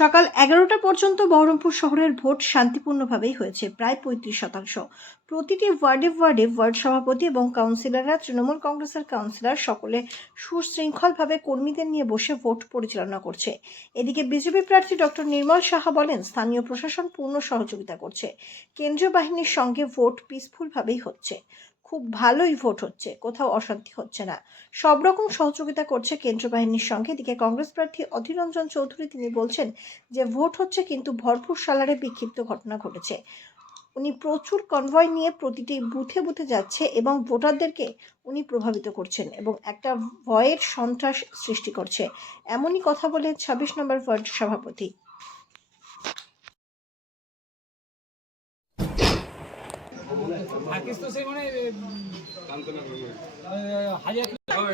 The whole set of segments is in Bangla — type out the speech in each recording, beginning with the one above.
সকাল 11টা পর্যন্ত বহরমপুর শহরের ভোট শান্তিপূর্ণভাবেই হয়েছে, প্রায় 35%। প্রতিটি ওয়ার্ডে ওয়ার্ড সভাপতি এবং কাউন্সিলররা, তৃণমূল কংগ্রেসের কাউন্সিলর সকলে সুশৃঙ্খলভাবে কর্মীদের নিয়ে বসে ভোট পরিচালনা করছে। এদিকে বিজেপি প্রার্থী ডক্টর নির্মল সাহা বলেন, স্থানীয় প্রশাসন পূর্ণ সহযোগিতা করছে। কেন্দ্রীয় বাহিনীর সঙ্গে ভোট পিসফুলভাবেই হচ্ছে। খুব ভালোই ভোট হচ্ছে, কোথাও অশান্তি হচ্ছে না। সব রকম সহযোগিতা করছে কেন্দ্রীয় বাহিনীর সঙ্গে। এদিকে কংগ্রেস প্রার্থী অধীর রঞ্জন চৌধুরী তিনি বলছেন যে ভোট হচ্ছে, কিন্তু ভরপুর সালারে বিক্ষিপ্ত ঘটনা ঘটেছে। উনি প্রচুর কনভয় নিয়ে প্রতিটি বুথে বুথে যাচ্ছে এবং ভোটারদেরকে উনি প্রভাবিত করছেন এবং একটা ভয়ের সন্ত্রাস সৃষ্টি করছে, এমনই কথা বলে 26 নম্বর ওয়ার্ড সভাপতি।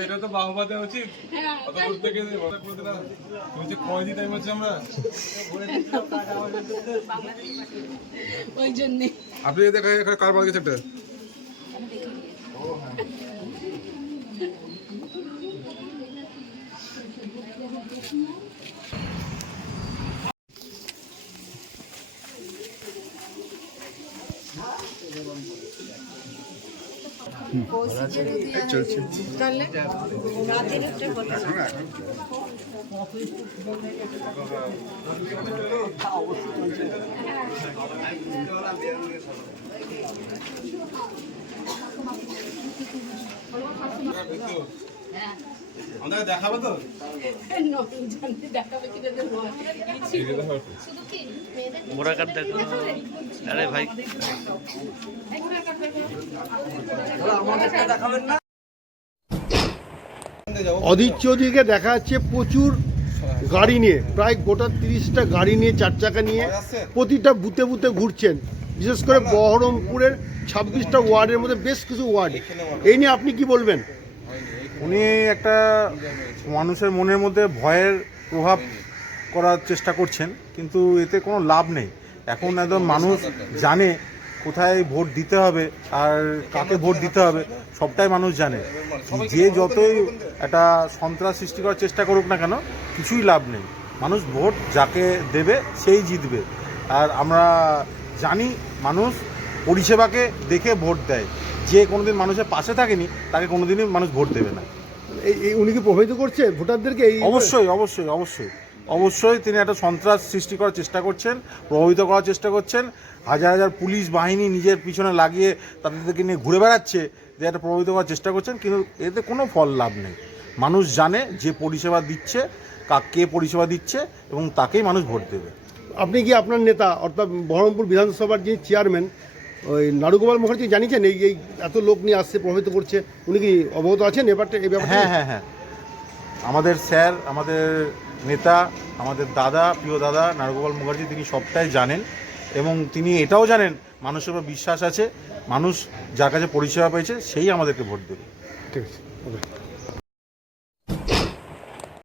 এটা তো বাহবা দেওয়া উচিত। অত দূর থেকে কয়দি টাইম আছে আমরা ওই জন্য আপনি দেখা কার বাড়ি গেছে একটা চলছে। আমাদের দেখাবো তো মোড়াকার দেখো। আরে ভাই অধীর চৌধুরীকে দেখা যাচ্ছে প্রচুর গাড়ি নিয়ে, প্রায় গোটা 30টা গাড়ি নিয়ে, 4 চাকা নিয়ে প্রতিটা বুথে বুথে ঘুরছেন। বিশেষ করে বহরমপুরের 26টা ওয়ার্ডের মধ্যে বেশ কিছু ওয়ার্ড। এই নিয়ে আপনি কি বলবেন? উনি একটা মানুষের মনের মধ্যে ভয়ের প্রভাব করার চেষ্টা করছেন, কিন্তু এতে কোনো লাভ নেই। এখন একদম মানুষ জানে কোথায় ভোট দিতে হবে আর কাকে ভোট দিতে হবে, সবটাই মানুষ জানে। যে যতই একটা সন্ত্রাস সৃষ্টি করার চেষ্টা করুক না কেন, কিছুই লাভ নেই। মানুষ ভোট যাকে দেবে সেই জিতবে। আর আমরা জানি মানুষ পরিষেবাকে দেখে ভোট দেয়। যে কোনোদিন মানুষের পাশে থাকেনি তাকে কোনোদিনই মানুষ ভোট দেবে না। এই উনি কি প্রভাবিত করছে ভোটারদেরকে? এই অবশ্যই অবশ্যই অবশ্যই অবশ্যই তিনি একটা সন্ত্রাস সৃষ্টি করার চেষ্টা করছেন, প্রভাবিত করার চেষ্টা করছেন। হাজার হাজার পুলিশ বাহিনী নিজের পিছনে লাগিয়ে তাদেরকে নিয়ে ঘুরে বেড়াচ্ছে, যে একটা প্রভাবিত করার চেষ্টা করছেন, কিন্তু এতে কোনো ফল লাভ নেই। মানুষ জানে যে পরিষেবা দিচ্ছে, কে পরিষেবা দিচ্ছে, এবং তাকেই মানুষ ভোট দেবে। আপনি কি আপনার নেতা অর্থাৎ বহরমপুর বিধানসভার যিনি চেয়ারম্যান ওই নারুগোপাল মুখার্জি জানিয়েছেন এই এত লোক নিয়ে আসছে, প্রভাবিত করছে? উনি কি অবগত আছেন এবারটা এই ব্যাপারে? হ্যাঁ হ্যাঁ হ্যাঁ, আমাদের স্যার, আমাদের নেতা, আমাদের দাদা, প্রিয় দাদা নারুগোপাল মুখার্জি, তিনি সবটাই জানেন এবং তিনি এটাও জানেন মানুষের উপর বিশ্বাস আছে। মানুষ যার কাছে পরিষেবা পেয়েছে সেই আমাদেরকে ভোট দেবে। ঠিক আছে।